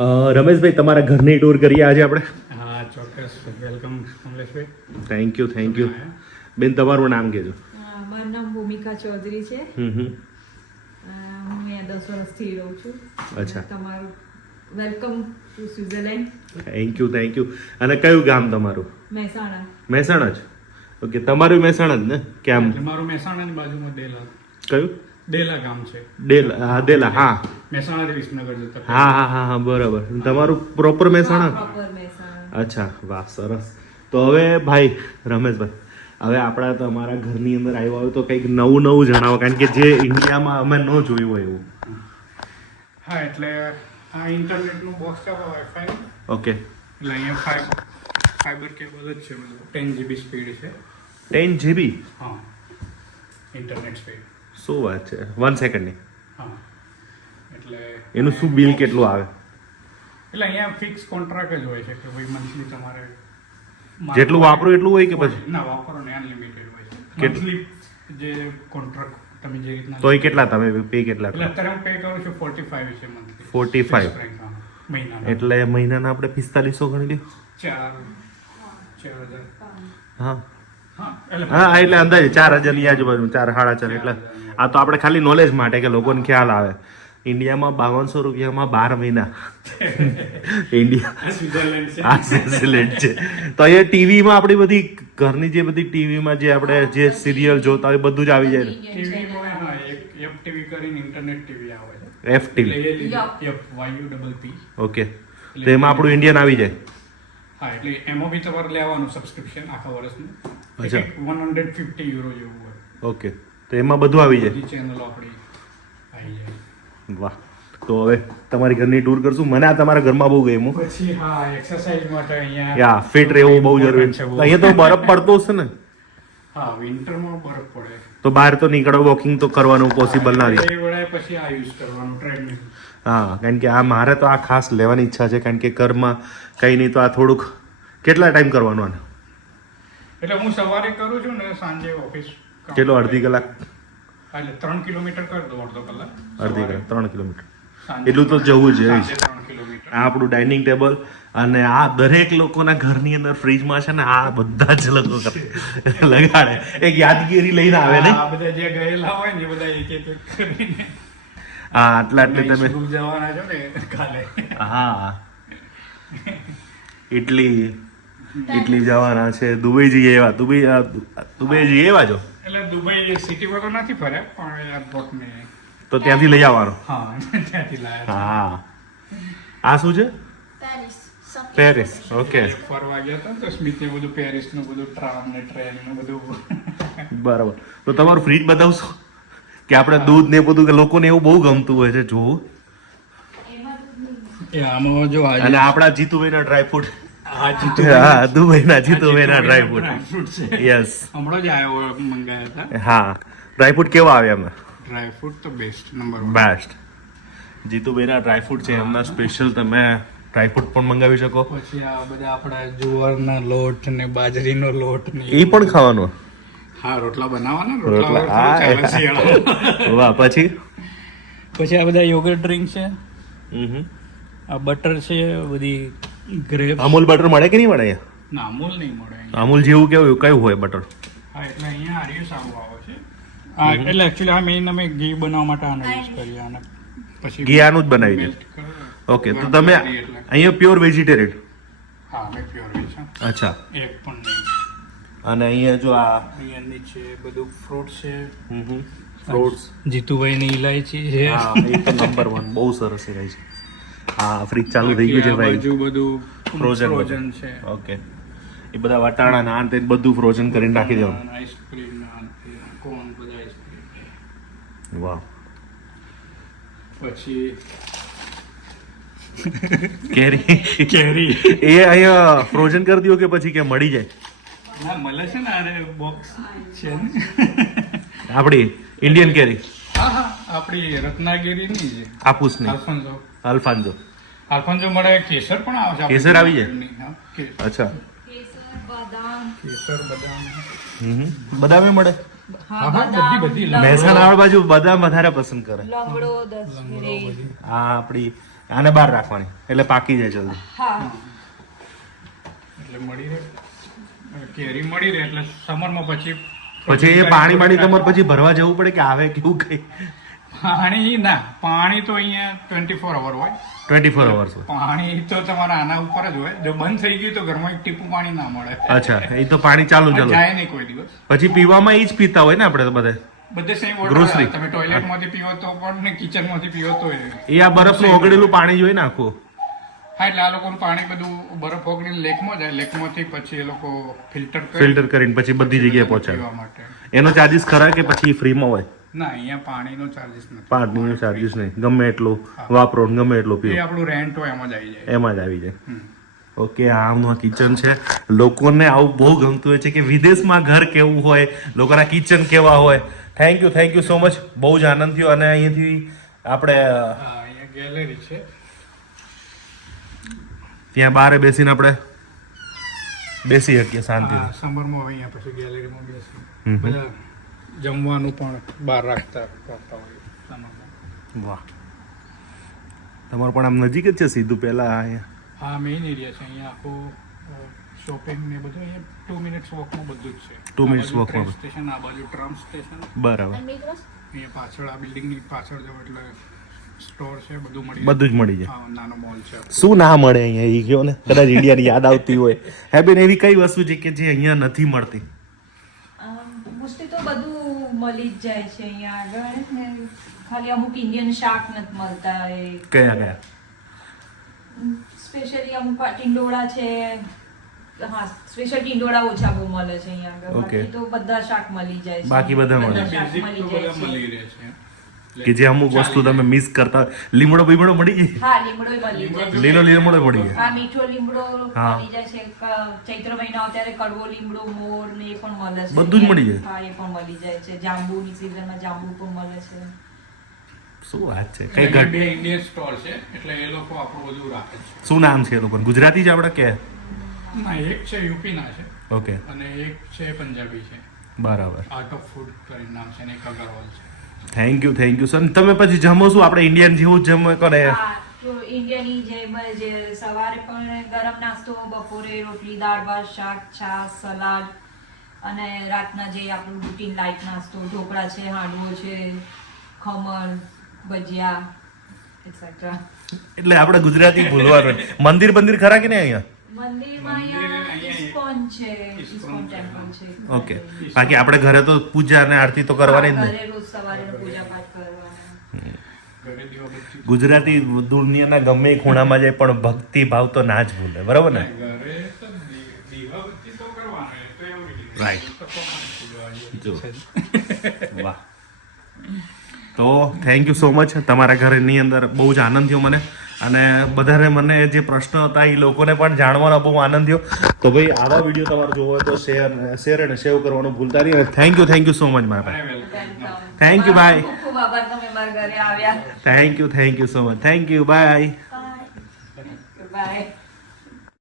અ, રમેશભાઈ તમારા ઘરની ટૂર કરીએ આજે આપણે? હા ચોક્કસ. Welcome Kamleshbhai. Thank you thank you બેન તમારું નામ કહેજો. મારું નામ ભૂમિકા ચૌધરી છે. હમ હું અહીંયા દસ વર્ષથી રહું છું. અચ્છા. તમારું welcome to Switzerland thank you thank you અને કયું ગામ તમારું? મહેસાણા. મહેસાણા જ? ઓકે તમારું મહેસાણા જ ને? કેમ? મારું મહેસાણાની બાજુમાં ડેલા કયું? ડેલા ગામ છે. ડેલા હા ડેલા હા. મહેસાણાથી વિસનગર જતા હા હા હા હા બરાબર. તમારું પ્રોપર મહેસાણા? અચ્છા વાહ સરસ. તો હવે ભાઈ રમેશભાઈ હવે આપણા તમારા ઘરની અંદર આવ્યો હોય તો કંઈક નવું નવું જણાવો કારણ કે જે ઇન્ડિયામાં અમે ન જોયું હોય એવું. હા એટલે આ ઇન્ટરનેટનું બોક્સ છે વાઈફાઈ ઓકે. એટલે અહીંયા ફાઈબર ફાઈબર કેબલ જ છે મતલબ. ટેન જીબી સ્પીડ છે. ટેન જીબી હા. ઇન્ટરનેટ સ્પીડ શું વાત છે? વન સેકન્ડની એટલે એનું શું બિલ કેટલું આવે? એટલે અહીંયા ફિક્સ કોન્ટ્રાક્ટ જ હોય છે કે ભાઈ મંથલી તમારે જેટલું વાપરો એટલું હોય કે પછી? ના વાપરો ને અનલિમિટેડ હોય છે. મંથલી જે કોન્ટ્રાક્ટ તમે જે રીતના તોય કેટલા તમે પે કેટલા એટલે અત્યારે હું પે કરું છું ફોર્ટી ફાઈવ છે મંથલી 45? મહિના એટલે મહિનાના આપણે પિસ્તાલીસો ગણી લ્યો. ચાર ચાર હજાર. હા. હા એટલે હા એટલે અંદાજે ચાર હજારની આજુબાજુ ચાર સાડા ચાર એટલે. આ તો આપણે ખાલી નોલેજ માટે કે લોકોને ખ્યાલ આવે. ઇન્ડિયામાં બાવનસો રૂપિયામાં બાર મહિના. ઇન્ડિયા સ્વિટરલેન્ડ છે. આ સ્વિટ્ઝરલેન્ડ છે. તો અહીંયા ટીવીમાં આપણી બધી ઘરની જે બધી ટીવીમાં જે આપણે જે સિરિયલ જોતા હોય બધું જ આવી જાય. એફ ટીવી કરીને ઇન્ટરનેટ ટીવી આવે છે. એફ ટીવી એટલે એ લીધે. Yup. એફ વાયુ ડબલ પી ઓકે તો એમાં આપણું ઇન્ડિયન આવી જાય. હા એટલે એમાં બી તમારે લેવાનું સબસ્ક્રિપ્શન આખા વર્ષનું. અચ્છા. વન હંડ્રેડ ફિફ્ટી યુરો જેવું હોય. ઓકે તો એમાં બધું આવી જાય. બધી આપણી આવી જાય. વાહ. તો હવે તમારી ઘરની ટૂર કરશું. મને આ તમારા ઘરમાં બહુ ગમ્યું. પછી હા એક્સરસાઇઝ માટે અહીંયા યા ફિટ રહેવું બહુ જરૂરી. છે અહીંયા તો બરફ પડતો હશે ને? હા વિન્ટરમાં બરફ પડે. તો બહાર તો નીકળો વોકિંગ તો કરવાનું પોસિબલ ના રહે. પછી આ યુઝ કરવાનું ટ્રેડમિલ હા કારણ કે આ મારે તો આ ખાસ લેવાની ઈચ્છા છે કારણ કે ઘરમાં કંઈ નહીં તો આ થોડુંક કેટલા ટાઈમ કરવાનું આને? એટલે હું સવારે કરું છું ને સાંજે ઓફિસ કેટલો? અડધી કલાક? એટલે ત્રણ કિલોમીટર કરી દો અડધો કલાક. અડધી કલાક ત્રણ કિલોમીટર. એટલું તો જવું જ આ આપણું ડાઇનિંગ ટેબલ અને આ દરેક લોકોના ઘરની અંદર ફ્રીજમાં છે ને આ બધા જ લોકો લગાડે. એક યાદગીરી લઈને આવે ને આ બધા જે ગયેલા હોય ને બધા એક એક કરીને હા આટલા એટલે તમે જવાના છો ને કાલે. હા. ઇટલી ઇટલી જવાના છે દુબઈ જઈએ એવા દુબઈ દુબઈ જઈએ એવા જો એટલે દુબઈ સિટીમાં તો નથી ફર્યા પણ એરપોર્ટ ને તો ત્યાંથી લઈ આવવાનો? હા ત્યાંથી લાયા હા. આ શું છે? પેરિસ ઓકે ફરવા ગયા હતા તો સ્મિતે ને બધું પેરિસનું બધું ટ્રામ ને ટ્રેન ને બધું. બરાબર. તો તમારું ફ્રીજ બતાવશો? કે આપણે દૂધ ને એ બધું કે લોકોને એવું બહુ ગમતું હોય છે જોવું? એ આમાં જો અને આપણા જીતુભાઈના ડ્રાયફ્રૂટ આ જીતું હા દુબઈના જીતુભાઈના ડ્રાયફ્રૂટ ડ્રાયફ્રૂટ છે. યસ હમણાં જ આવ્યો મંગાયા હતા. હા. ડ્રાયફ્રૂટ કેવા આવે એમાં? ડ્રાયફ્રૂટ તો બેસ્ટ નંબર બેસ્ટ જીતુભાઈના ડ્રાયફ્રૂટ છે. એમના સ્પેશિયલ તમે ડ્રાયફ્રૂટ પણ મંગાવી શકો. પછી આ બધા આપણા જુવારના લોટ ને બાજરીનો લોટ ને એ પણ ખાવાનો? હા રોટલા બનાવવાના? રોટલા, હા. વાહ પછી? પછી આ બધા યોગર્ટ ડ્રિંક છે. હમ આ બટર છે બધી ગ્રેપ અમૂલ બટર મળે કે નહીં મળે અહીંયા? ના અમૂલ નહીં મળે અમૂલ જેવું કેવું કયું હોય બટર હા એટલે અહીંયા આર્યુ સારું આવે છે. આ એટલે એકચ્યુઅલી આ મેઇન અમે ઘી બનાવવા માટે આનો યુઝ કરીએ અને પછી ઘી આનું જ બનાવી દે. ઓકે તો તમે અહીંયા પ્યોર વેજીટેરિયન હા અમે પ્યોર વેજ અચ્છા. એક પણ નહીં. અને અહીંયા જો આ અહીંયા નીચે બધું ફ્રૂટ છે. હમ ફ્રૂટ્સ જીતુભાઈની ઇલાયચી છે. હા એ તો નંબર વન બહુ સરસ ઇલાયચી છે હા ફ્રીજ ચાલુ થઈ ગયું છે ભાઈ. બાજુ બધું ફ્રોઝન ફ્રોઝન છે. ઓકે એ બધા વટાણા નાન તે બધું ફ્રોઝન કરીને રાખી દેવાનું. આઈસ્ક્રીમ કોન બધા આઈસ્ક્રીમ વાહ. પછી કેરી. કેરી. એ અહીંયા ફ્રોઝન કરી દો કે પછી કે મળી જાય? ના મળે છે ને અરે બોક્સ છે ને? આપણી ઇન્ડિયન કેરી. હા હા આપણી રત્નાગીરીની છે આફૂસની આલ્ફોન્સો અલ્ફાન્જો આલ્ફોન્સો મળે કેસર પણ આવે છે કેસર આવી જાય? અચ્છા. કેસર બદામ. બદામ. બદામે મળે? હા હા, હા, બદામ બધી બધી લંગડો- મહેસાણા બાજુ બદામ વધારે પસંદ કરે. લંગડો દસ મિનિટ આ આપણી આને બહાર રાખવાની એટલે પાકી જાય જલ્દી. એટલે મળી રહે. કેરી મળી રહે એટલે સમરમાં પછી પછી એ પાણી પાણી તમારે પછી ભરવા જવું પડે કે આવે કેવું કઈ? પાણી ના પાણી તો અહીંયા ટ્વેન્ટી ફોર અવર હોય. ટ્વેન્ટી ફોર અવર્સ પાણી તો તમારા આના ઉપર જ હોય. જો બંધ થઈ ગયું તો ઘરમાં એક ટીપું પાણી ના મળે. અચ્છા એ તો પાણી ચાલુ ચાલુ. જાય નહીં કોઈ દિવસ. પછી પીવામાં એ જ પીતા હોય ને આપણે તો બધે? બધે સેમ. તમે ટોયલેટમાંથી પીવો તો પણ ને કિચનમાંથી પીવો તો એ. આ બરફનું ઓગળેલું પાણી જોઈ ને આખું. હા એટલે આ લોકોનું પાણી બધું બરફ ઓગળીને લેકમાં જાય. લેકમાંથી પછી એ લોકો ફિલ્ટર ફિલ્ટર કરીને પછી બધી જગ્યાએ પહોંચાડે. માટે. એનો ચાર્જિસ ખરા કે પછી ફ્રીમાં હોય? ના અહીંયા પાણીનો ચાર્જિસ નથી. પાણીનો ચાર્જિસ નહીં. ગમે એટલું વાપરો ગમે એટલું એ પીવો આપણું રેન્ટ હોય એમાં જ આવી જાય. એમાં જ આવી જાય. ઓકે આમનું કિચન છે. લોકોને આવું બહુ ગમતું હોય છે કે વિદેશમાં ઘર કેવું હોય લોકોના કિચન કેવા હોય. Thank you thank you so much બહુ જ આનંદ થયો અને અહીંયાથી આપણે અહીંયા ગેલેરી છે. ત્યાં બારે બેસીને આપણે બેસી શકીએ શાંતિ સમરમાં અહીંયા પછી ગેલેરીમાં બેસી. બધા જમવાનું પણ બહાર રાખતા કરતા હોય વાહ. તમારું પણ આમ નજીક જ છે સીધું પહેલા અહીંયા? હા મેઇન એરિયા છે. અહીંયા આખો શોપિંગ ને બધું અહીંયા ટુ મિનિટ્સ વોકમાં બધું જ છે. ટુ મિનિટ્સ વોકમાં સ્ટેશન આ બાજુ ટ્રામ સ્ટેશન બરાબર. અહીંયા પાછળ આ બિલ્ડિંગની પાછળ જાવ એટલે સ્ટોર છે બધું મળી બધું જ મળી જાય. નાનો મોલ છે. શું ના મળે અહીંયા એ ગયો ને? કદાચ ઇન્ડિયાની યાદ આવતી હોય. હે બેન એવી કઈ વસ્તુ છે કે જે અહીંયા નથી મળતી? મોસ્ટલી તો બધું મળી જ જાય છે અહીંયા આગળ ને? ખાલી અમુક ઇન્ડિયન શાક નથી મળતા એ. કયા કયા? સ્પેશિયલી અમુક ટિંડોળા છે. હા સ્પેશિયલ ટિંડોળા ઓછા બહુ મળે છે અહીંયા આગળ. બાકી તો બધા શાક મળી જાય છે. બાકી બધા મળે. જાય. છે. મળી રહે છે. કે જે અમુક વસ્તુ તમે મિસ કરતા. લીમડો બીમડો મળી ગઈ? હા લીમડો મળી જાય. લીલો લીમડો મળી ગયો. હા મીઠો લીમડો મળી જાય છે. ચૈત્ર મહિના અત્યારે કડવો લીમડો મોર ને એ પણ મળે છે. બધું જ મળી જાય. હા એ પણ મળી જાય છે. જાંબુની સીઝનમાં જાંબુ પણ મળે છે. શું વાત છે? કઈ એટલે ઘટ બે ઇન્ડિયન સ્ટોર છે એટલે એ લોકો આપણું બધું રાખે છે. શું નામ છે એ લોકો ગુજરાતી જ આપણે કે? ના એક છે યુપી ના છે. ઓકે. અને એક છે પંજાબી છે. બરાબર. આર્ટ ઓફ ફૂડ કરીને નામ છે ને એક અગરવાલ છે. Thank you thank you sir તમે પછી જમો શું? આપણે ઇન્ડિયન જેવું જ જમો કરે. તો ઇન્ડિયાની જેમ જ સવારે પણ ગરમ નાસ્તો બપોરે રોટલી દાળ ભાત શાક છાશ સલાડ અને રાતના જે આપણું રૂટીન લાઈટ નાસ્તો ઢોકળા છે હાંડવો છે ખમણ ભજીયા એટસેટ્રા એટલે આપણે ગુજરાતી ભૂલવાનું મંદિર મંદિર ખરા કે નહીં અહીંયા? મંદિરમાં અહીંયા અહીંયા ઇસ્કોન છે ઇસ્કોન ઇસ્કોન ટેમ્પલ છે. ઓકે બાકી આપણે ઘરે તો પૂજા અને આરતી તો કરવાની જ નહીં ઘરે રોજ સવારે પૂજા પાઠ કરવાના ઘરે દીવાબત્તી ગુજરાતી દુનિયાના ગમે ખૂણામાં જાય પણ ભક્તિ ભાવ તો ના જ ભૂલે. બરાબર ને? જેવું જો. વાહ. તો થેન્ક યુ સો મચ તમારા ઘરની અંદર બહુ જ આનંદ થયો મને. અને બધાને મને જે પ્રશ્નો હતા એ લોકોને પણ જાણવાનો બહુ આનંદ થયો. તો ભાઈ આવા વીડિયો તમારે જોવો હોય તો શેર શેર અને સેવ કરવાનું ભૂલતા નહીં. અને thank you thank you so much મારા ભાઈ. થેન્ક યુ આવ્યા. Thank you thank you so much thank you bye bye